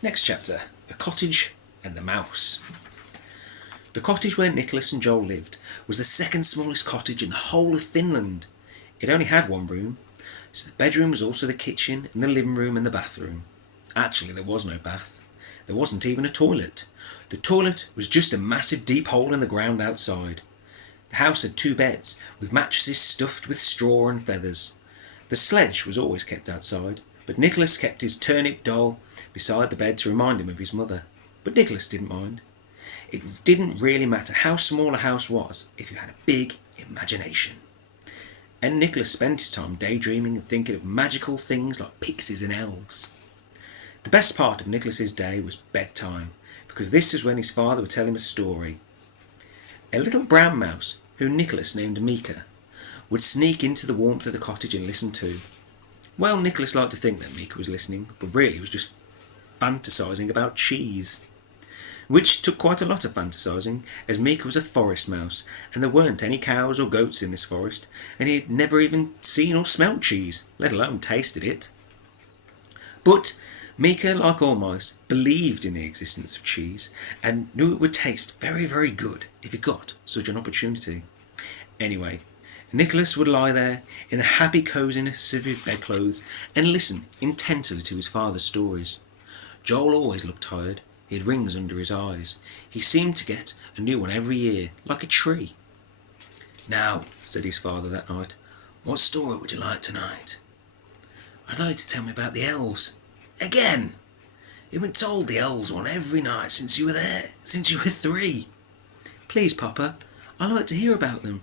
Next chapter, the cottage and the mouse. The cottage where Nicholas and Joel lived was the second smallest cottage in the whole of Finland. It only had one room, so the bedroom was also the kitchen and the living room and the bathroom. Actually, there was no bath. There wasn't even a toilet. The toilet was just a massive deep hole in the ground outside. The house had 2 beds, with mattresses stuffed with straw and feathers. The sledge was always kept outside, but Nicholas kept his turnip doll beside the bed to remind him of his mother. But Nicholas didn't mind. It didn't really matter how small a house was if you had a big imagination. And Nicholas spent his time daydreaming and thinking of magical things like pixies and elves. The best part of Nicholas's day was bedtime, because this is when his father would tell him a story. A little brown mouse, who Nicholas named Mika, would sneak into the warmth of the cottage and listen too. Well, Nicholas liked to think that Mika was listening, but really he was just fantasising about cheese. Which took quite a lot of fantasising, as Mika was a forest mouse, and there weren't any cows or goats in this forest, and he had never even seen or smelt cheese, let alone tasted it. But Mika, like all mice, believed in the existence of cheese, and knew it would taste very, very good if he got such an opportunity. Anyway, Nicholas would lie there in the happy coziness of his bedclothes and listen intently to his father's stories. Joel always looked tired. He had rings under his eyes. He seemed to get a new one every year, like a tree. "Now," said his father that night, "what story would you like tonight?" "I'd like to tell me about the elves." "Again? You've been told the elves one every night since you were 3. "Please, Papa, I'd like to hear about them."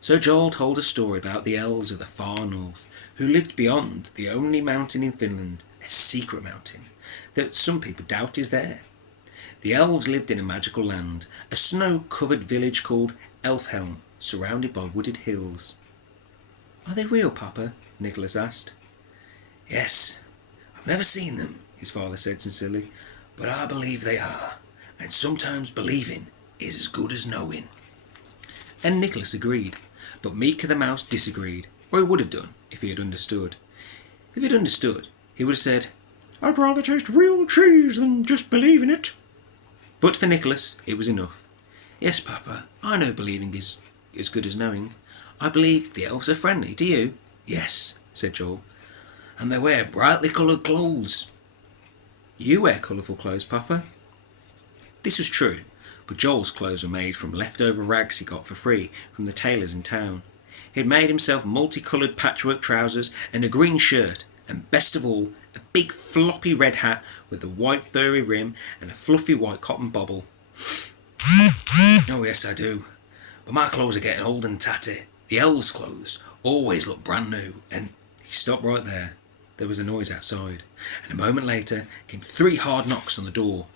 So Joel told a story about the elves of the far north, who lived beyond the only mountain in Finland, a secret mountain, that some people doubt is there. The elves lived in a magical land, a snow-covered village called Elfhelm, surrounded by wooded hills. "Are they real, Papa?" Nicholas asked. "Yes, I've never seen them," his father said sincerely, "but I believe they are, and sometimes believing is as good as knowing." And Nicholas agreed, but Mika the mouse disagreed, or he would have done if he had understood. If he'd understood, he would have said, "I'd rather taste real cheese than just believe in it." But for Nicholas, it was enough. "Yes, Papa, I know believing is as good as knowing. I believe the elves are friendly, do you?" "Yes," said Joel, "and they wear brightly coloured clothes." "You wear colourful clothes, Papa." This was true, but Joel's clothes were made from leftover rags he got for free from the tailors in town. He had made himself multicoloured patchwork trousers and a green shirt, and best of all, a big floppy red hat with a white furry rim and a fluffy white cotton bobble. "Oh yes, I do. But my clothes are getting old and tatty. The elves' clothes always look brand new." And he stopped right there. There was a noise outside, and a moment later came 3 hard knocks on the door.